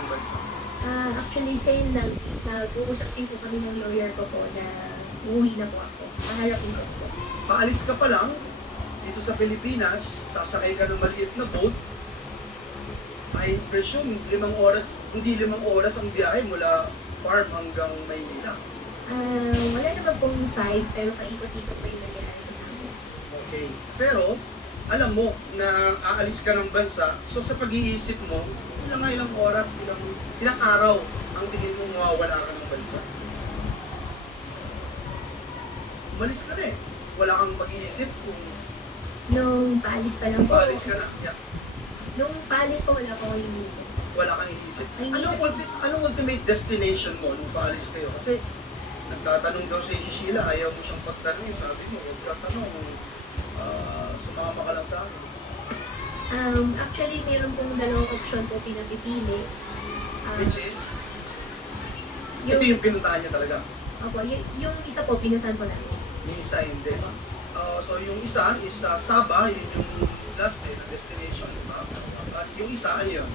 isang bansa? Actually, same nag-uusap din po kami ng lawyer ko po na uuwi na po ako. Maharapin ko po. Paalis ka pa lang, dito sa Pilipinas, sasakay ka ng maliit na boat, I presume, 5 oras, hindi 5 oras ang biyahe mula farm hanggang Maynila. Wala naman pong 5, pero paikot-ikot pa yung nangyari ko sa amin. Okay. Pero, alam mo na aalis ka ng bansa, so sa pag-iisip mo, ilang oras, ilang araw ang tingin mo mawawala ka ng bansa? Umalis ka na eh. Wala kang pag-iisip kung Nung paalis pa lang po. paalis ka na. Yeah. Nung paalis po, wala po akong inisip. Wala kang inisip. Ay, Anong ultimate destination mo nung paalis kayo? Kasi nagtatanong daw si Sheila, ayaw mo siyang pagtanungin. Sabi mo, huwag ka tanong. Sumama ka lang sa akin. Actually, meron pong dalawang option po pinapipili. Which is, ito yung pinuntahan niya talaga. Opo, yung isa po, pinuntahan po namin. Yung isa hindi. So yung isa is Sabah, yun yung last day na destination. Yung isa, ano yun?